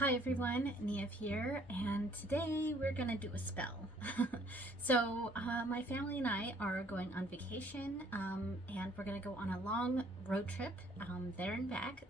Hi everyone, Niev here, and today we're gonna do a spell. My family and I are going on vacation, and we're gonna go on a long road trip there and back.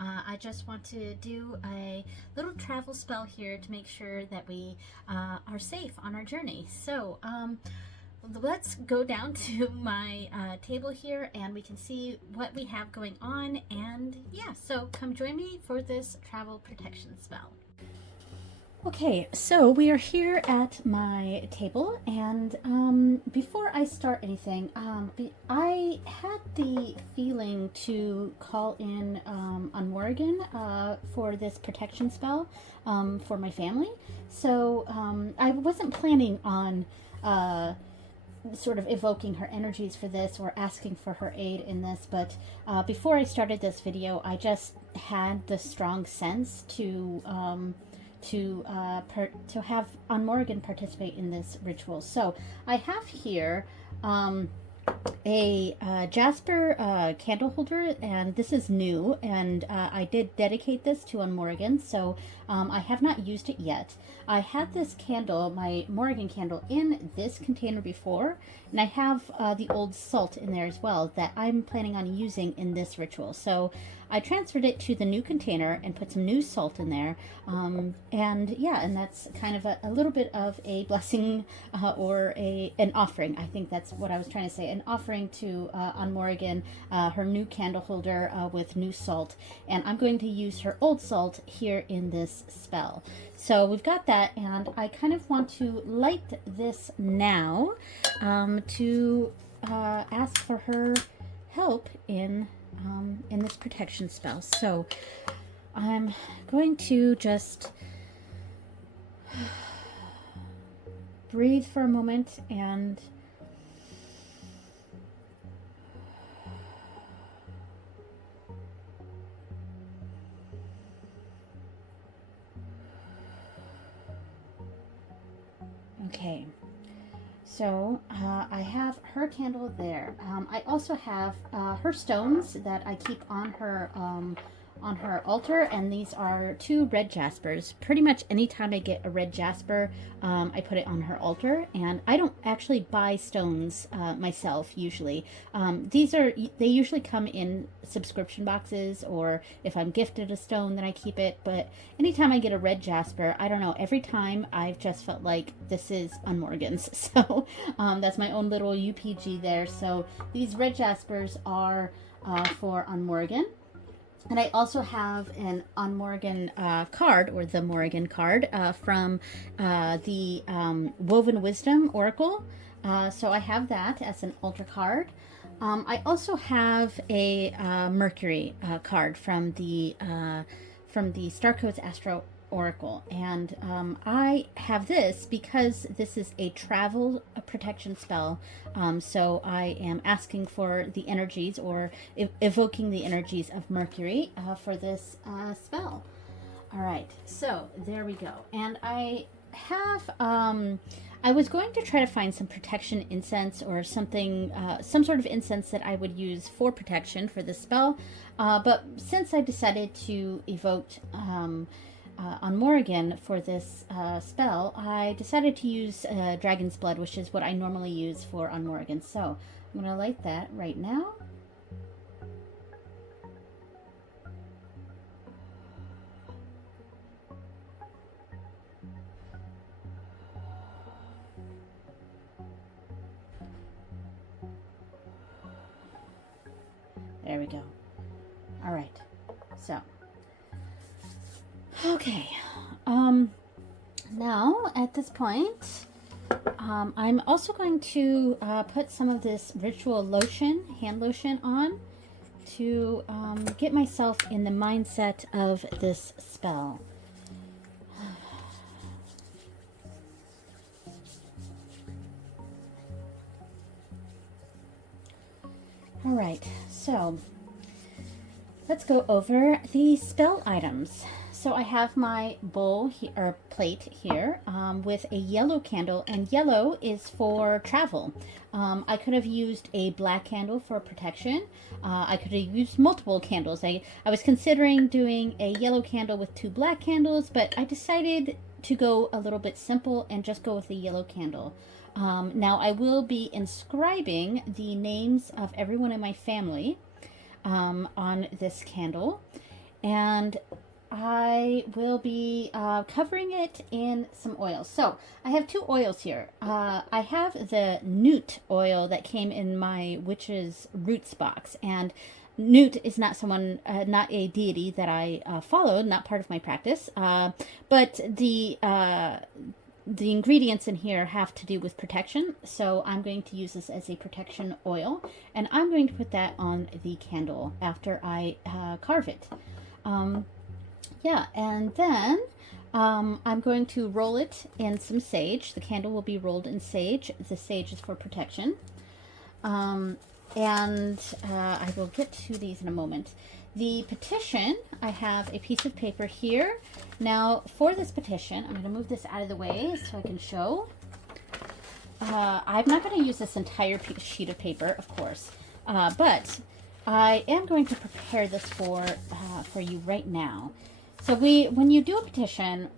I just want to do a little travel spell here to make sure that we are safe on our journey. Let's go down to my table here and we can see what we have going on. And yeah, so come join me for this travel protection spell. Okay, so we are here at my table, and before I start anything, I had the feeling to call in on Morrigan for this protection spell for my family. I wasn't planning on sort of evoking her energies for this or asking for her aid in this, but before I started this video, I just had the strong sense to have Morrigan participate in this ritual. So I have here a Jasper candle holder, and this is new, and I did dedicate this to Morrigan, so I have not used it yet. I had this candle, my Morrigan candle, in this container before, and I have the old salt in there as well that I'm planning on using in this ritual. So I transferred it to the new container and put some new salt in there, and that's kind of a little bit of a blessing or an offering. I think that's what I was trying to say, an offering to on Morrigan, her new candle holder with new salt, and I'm going to use her old salt here in this spell. So we've got that, and I kind of want to light this now to ask for her help in this protection spell. So I'm going to just breathe for a moment and okay. So I have her candle there. I also have her stones that I keep on her altar, and these are 2 red jaspers. Pretty much anytime I get a red jasper, I put it on her altar, and I don't actually buy stones myself usually. They usually come in subscription boxes, or if I'm gifted a stone, then I keep it. But anytime I get a red jasper, I don't know, every time I've just felt like this is Morrigan's. So that's my own little UPG there. So these red jaspers are for Morrigan. And I also have an Morrigan card, or the Morrigan card, from the Woven Wisdom Oracle. So I have that as an altar card. I also have a Mercury card from the Starcodes Astro Oracle, and I have this because this is a travel protection spell. So I am asking for the energies, or evoking the energies of Mercury for this spell. All right, so there we go. And I have I was going to try to find some protection incense or something, some sort of incense that I would use for protection for this spell, but since I decided to evoke on Morrigan for this spell, I decided to use Dragon's Blood, which is what I normally use for on Morrigan. So I'm going to light that right now. There we go. All right. So, okay. Now at this point, I'm also going to put some of this ritual lotion, hand lotion, on to get myself in the mindset of this spell. All right, so Let's go over the spell items. So I have my bowl or plate here with a yellow candle, and yellow is for travel. I could have used a black candle for protection. I could have used multiple candles. I was considering doing a yellow candle with 2 black candles, but I decided to go a little bit simple and just go with the yellow candle. Now I will be inscribing the names of everyone in my family on this candle, and I will be covering it in some oil. So I have 2 oils here. I have the Newt oil that came in my Witch's Roots box, and Newt is not someone, not a deity that I follow, not part of my practice, but the ingredients in here have to do with protection, so I'm going to use this as a protection oil, and I'm going to put that on the candle after I carve it. Yeah, and then I'm going to roll it in some sage. The candle will be rolled in sage. The sage is for protection. And I will get to these in a moment. The petition, I have a piece of paper here. Now, for this petition, I'm going to move this out of the way so I can show. I'm not going to use this entire sheet of paper, of course, but I am going to prepare this for you right now. So when you do a petition,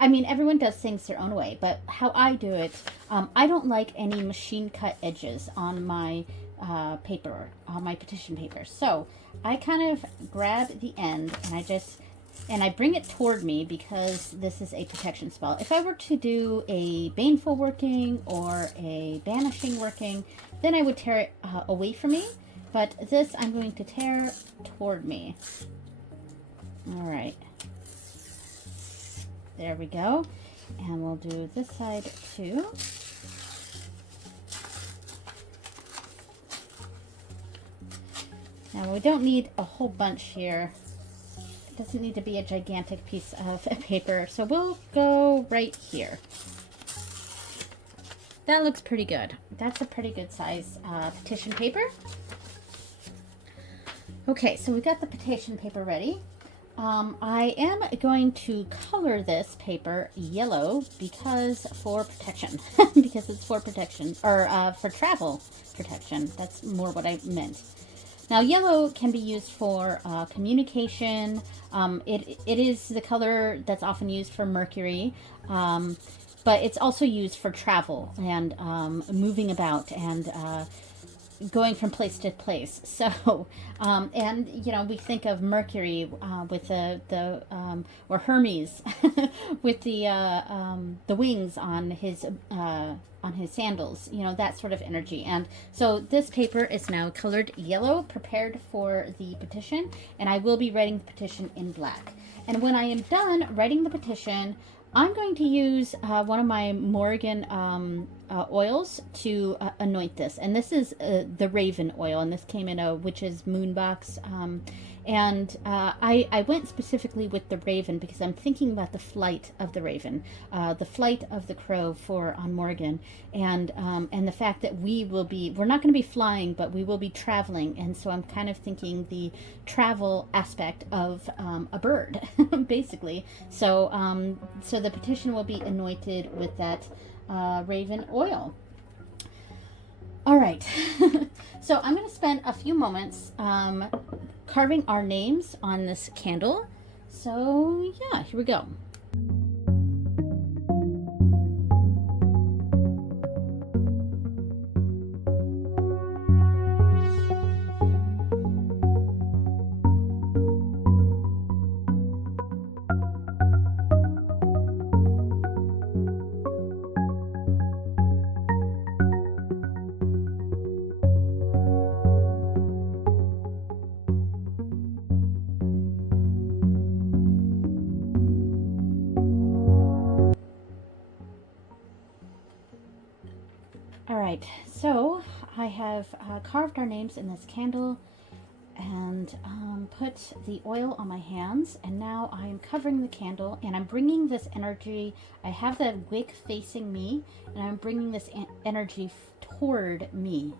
everyone does things their own way, but how I do it, I don't like any machine cut edges on my paper, on my petition paper. So I kind of grab the end and I bring it toward me because this is a protection spell. If I were to do a baneful working or a banishing working, then I would tear it away from me. But this I'm going to tear toward me. All right. There we go. And we'll do this side too. Now we don't need a whole bunch here. It doesn't need to be a gigantic piece of paper. So we'll go right here. That looks pretty good. That's a pretty good size petition paper. Okay, so we got the petition paper ready. I am going to color this paper yellow because for protection, because it's for protection, or for travel protection. That's more what I meant. Now, yellow can be used for communication. It is the color that's often used for Mercury, but it's also used for travel and moving about and going from place to place. So, and you know, we think of Mercury with or Hermes with the wings on his sandals. You know, that sort of energy. And so this paper is now colored yellow, prepared for the petition, and I will be writing the petition in black. And when I am done writing the petition, I'm going to use one of my Morrigan oils to anoint this. And this is the Raven oil, and this came in a Witch's Moon box. I went specifically with the Raven because I'm thinking about the flight of the Raven, the flight of the crow on Morrigan, and the fact that we're not going to be flying, but we will be traveling. And so I'm kind of thinking the travel aspect of a bird, basically. So the petition will be anointed with that Raven oil. All right. So I'm going to spend a few moments carving our names on this candle. So yeah, here we go. Alright, so I have carved our names in this candle and put the oil on my hands, and now I'm covering the candle and I'm bringing this energy. I have the wick facing me and I'm bringing this energy toward me,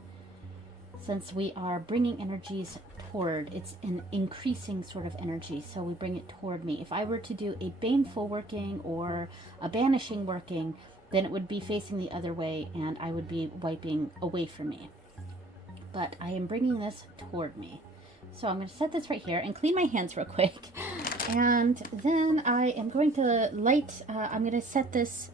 since we are bringing energies toward, it's an increasing sort of energy, so we bring it toward me. If I were to do a baneful working or a banishing working, then it would be facing the other way and I would be wiping away from me. But I am bringing this toward me. So I'm going to set this right here and clean my hands real quick. And then I am going to light, I'm going to set this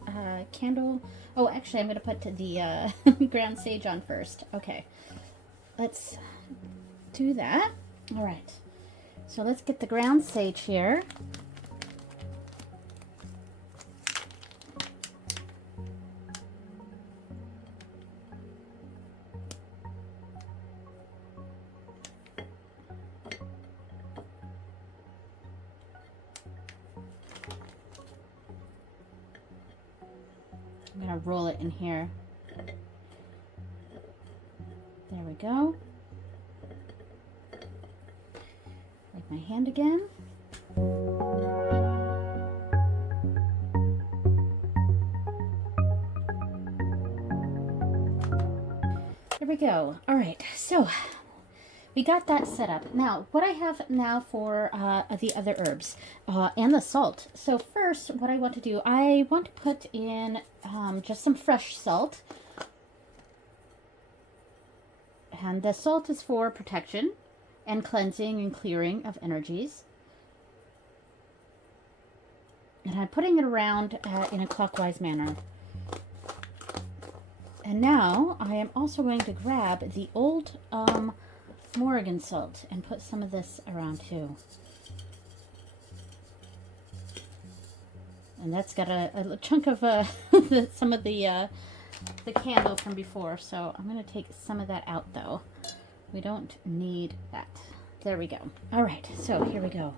candle. Oh, actually, I'm going to put the ground sage on first. Okay, let's do that. All right, so let's get the ground sage here. I'm going to roll it in here. There we go. Wipe my hand again. There we go. All right, so we got that set up. Now, what I have now for the other herbs and the salt. So first, what I want to do, I want to put in just some fresh salt. And the salt is for protection and cleansing and clearing of energies. And I'm putting it around in a clockwise manner. And now I am also going to grab the old Morrigan salt and put some of this around too. And that's got a chunk of some of the candle from before, so I'm going to take some of that out though. We don't need that. There we go. All right, so here we go.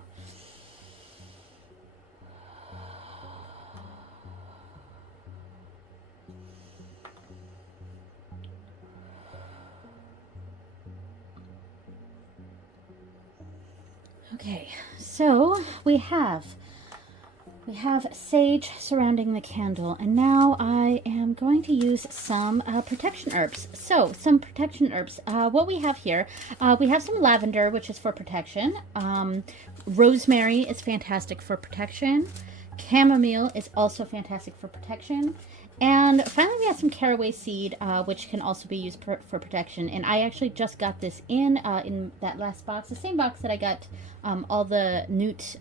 Okay, so we have sage surrounding the candle, and now I am going to use some protection herbs. So, some protection herbs. What we have here, we have some lavender, which is for protection. Rosemary is fantastic for protection. Chamomile is also fantastic for protection. And finally, we have some caraway seed, which can also be used for protection. And I actually just got this in that last box, the same box that I got all the newt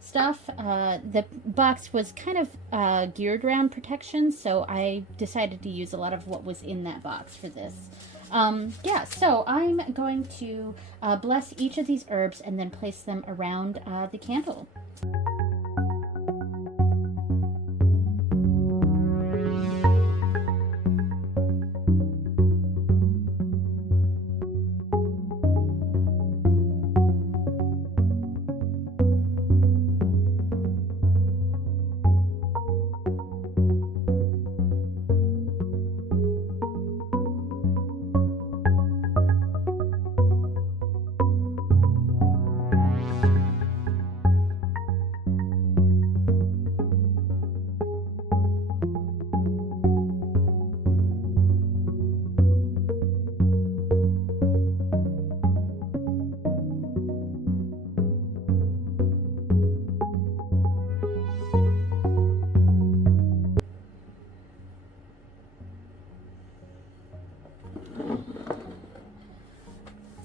stuff. The box was kind of geared around protection, so I decided to use a lot of what was in that box for this. Yeah, so I'm going to bless each of these herbs and then place them around the candle.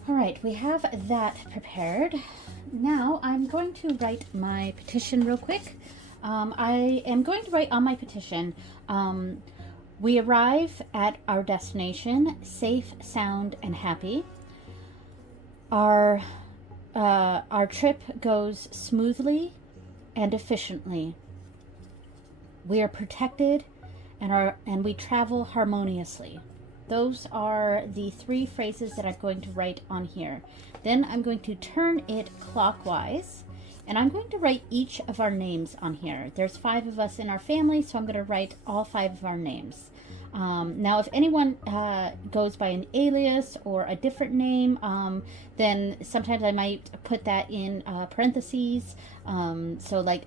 Alright, we have that prepared. Now I'm going to write my petition real quick. I am going to write on my petition, we arrive at our destination safe, sound, and happy. Our trip goes smoothly and efficiently. We are protected and we travel harmoniously. Those are the 3 phrases that I'm going to write on here. Then I'm going to turn it clockwise, and I'm going to write each of our names on here. There's 5 of us in our family, so I'm going to write all 5 of our names. Now, if anyone goes by an alias or a different name, then sometimes I might put that in parentheses. So like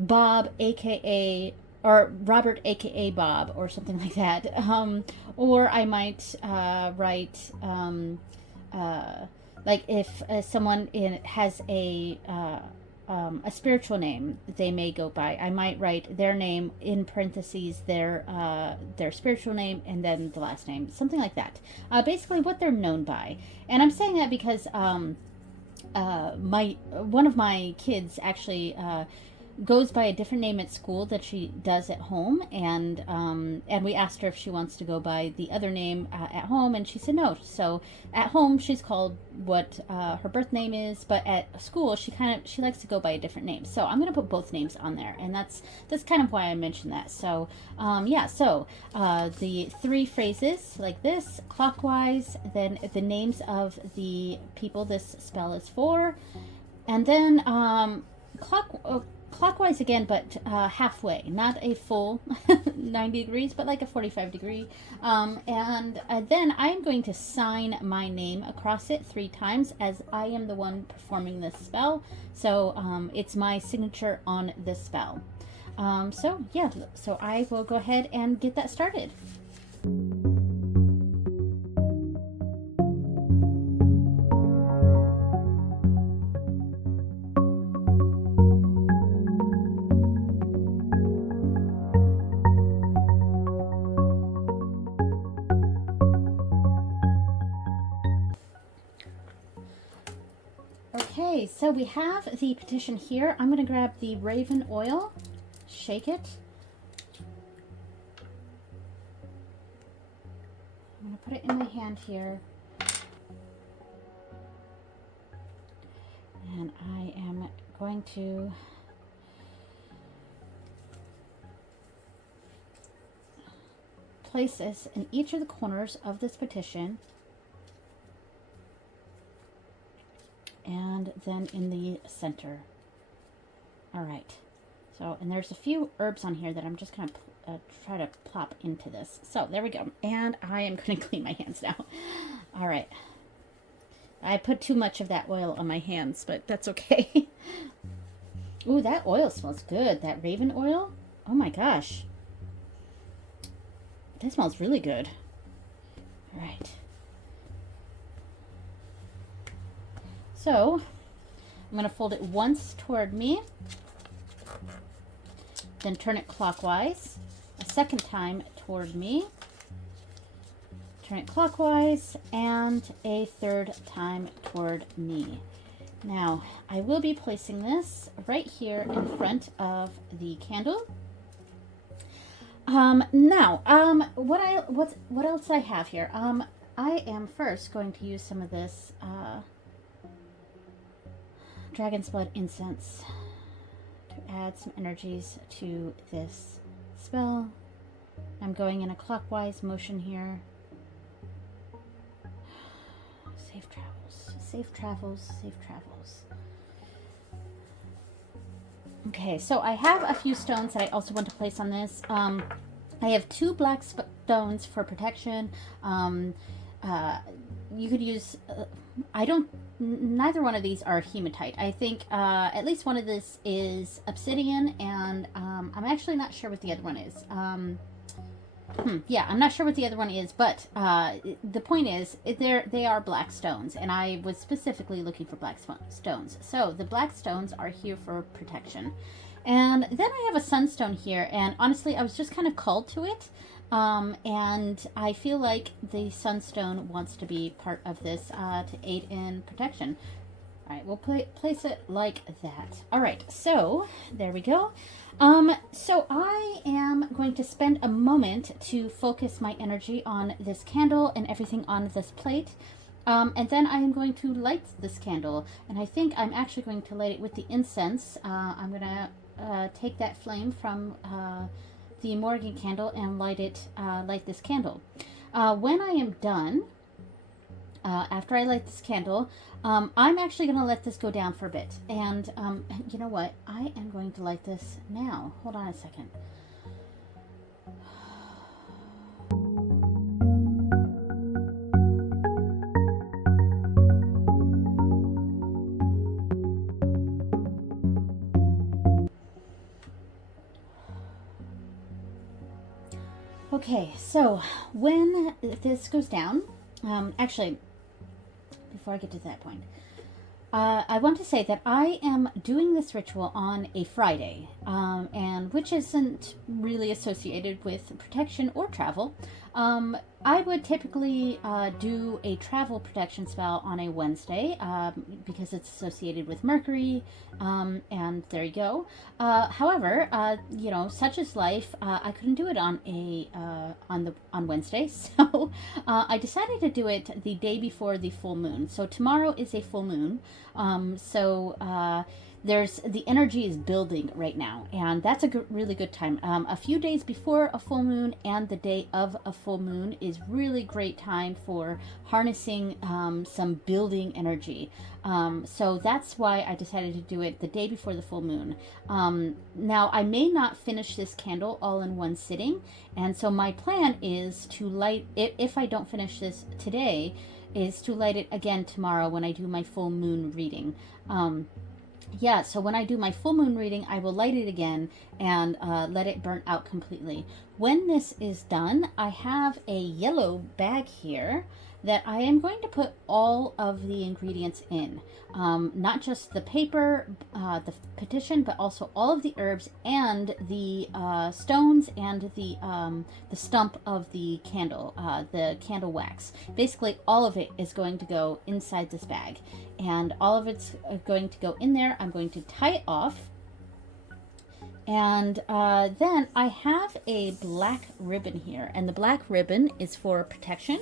Bob, aka or Robert, aka Bob, or something like that. Or I might write like if someone has a spiritual name they may go by, I might write their name in parentheses, their spiritual name, and then the last name, something like that. Basically, what they're known by. And I'm saying that because my one of my kids actually goes by a different name at school that she does at home, and we asked her if she wants to go by the other name at home, and she said no. So at home she's called what her birth name is, but at school she likes to go by a different name. So I'm gonna put both names on there, and that's kind of why I mentioned that. So yeah, so the 3 phrases like this, clockwise, then the names of the people this spell is for, and then clockwise again, but halfway, not a full 90 degrees, but like a 45 degree. And then I'm going to sign my name across it 3 times, as I am the one performing this spell. So it's my signature on this spell. So yeah, so I will go ahead and get that started. Okay, so we have the petition here. I'm going to grab the raven oil, shake it. I'm going to put it in my hand here. And I am going to place this in each of the corners of this petition. And then in the center. All right. So, and there's a few herbs on here that I'm just going to try to plop into this. So there we go. And I am going to clean my hands now. All right. I put too much of that oil on my hands, but that's okay. Ooh, that oil smells good. That raven oil. Oh my gosh. That smells really good. All right. So I'm going to fold it once toward me, then turn it clockwise, a second time toward me, turn it clockwise, and a third time toward me. Now, I will be placing this right here in front of the candle. What else I have here? I am first going to use some of this dragon's blood incense to add some energies to this spell. I'm going in a clockwise motion here. Safe travels, safe travels, safe travels. Okay, so I have a few stones that I also want to place on this. I have 2 black stones for protection. You could use, neither one of these are hematite. I think at least one of this is obsidian, and I'm actually not sure what the other one is. Yeah, I'm not sure what the other one is, but the point is, they are black stones, and I was specifically looking for black stones. So the black stones are here for protection. And then I have a sunstone here, and honestly, I was just kind of called to it. And I feel like the sunstone wants to be part of this to aid in protection. All right, we'll place it like that. All right, so there we go. So I am going to spend a moment to focus my energy on this candle and everything on this plate. And then I am going to light this candle, and I think I'm actually going to light it with the incense. I'm going to take that flame from the Morgan candle and light this candle. When I am done, after I light this candle, I'm actually going to let this go down for a bit. And you know what? I am going to light this now. Hold on a second. Okay, so when this goes down, actually, before I get to that point, I want to say that I am doing this ritual on a Friday, and which isn't really associated with protection or travel. I would typically do a travel protection spell on a Wednesday because it's associated with Mercury, and there you go. However, you know, such is life. I couldn't do it on Wednesday, so I decided to do it the day before the full moon. So tomorrow is a full moon. There's the energy is building right now, and that's a really good time. A few days before a full moon and the day of a full moon is really great time for harnessing some building energy. So that's why I decided to do it the day before the full moon. Now, I may not finish this candle all in one sitting, and so my plan is to light it, if I don't finish this today, is to light it again tomorrow when I do my full moon reading. Yeah, so when I do my full moon reading, I will light it again and let it burn out completely. When this is done, I have a yellow bag here that I am going to put all of the ingredients in. Not just the paper, the petition, but also all of the herbs and the stones and the stump of the candle wax. Basically, all of it is going to go inside this bag. And all of it's going to go in there. I'm going to tie it off. And then I have a black ribbon here. And the black ribbon is for protection.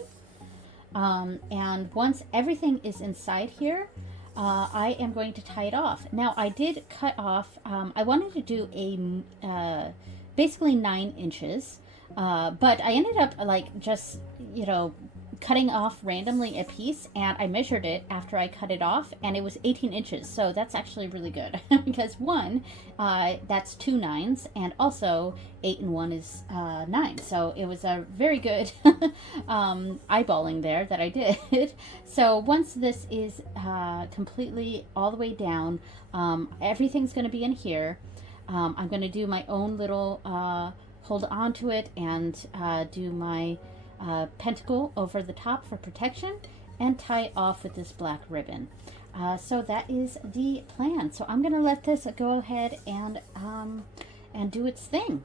And once everything is inside here, I am going to tie it off. Now, I did cut off, I wanted to do a basically 9 inches, but I ended up like just, you know, cutting off randomly a piece, and I measured it after I cut it off, and it was 18 inches. So that's actually really good because one, that's 2 9s, and also 8 and 1 is 9. So it was a very good eyeballing there that I did. So once this is completely all the way down, everything's going to be in here. I'm going to do my own little hold on to it and do my pentacle over the top for protection and tie it off with this black ribbon. So that is the plan. So I'm going to let this go ahead and do its thing.